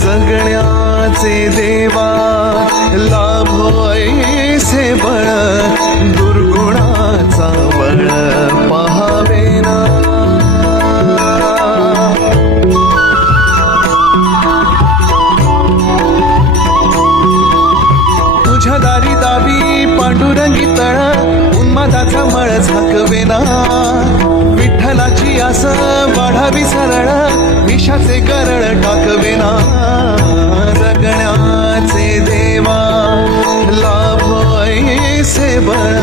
जगण्याचे देवा लाभो ऐसे बळ दुर्गुणाचा बळ पहावे ना. तुझ्या दारी दावी पांडुरंगी तळ उन्मादाचा मळ झाकवेना. विठ्ठलाची आस वाढावी सरळ विषाचे करळ टाकवेना. जगण्याचे देवा लाभ ऐसे बळ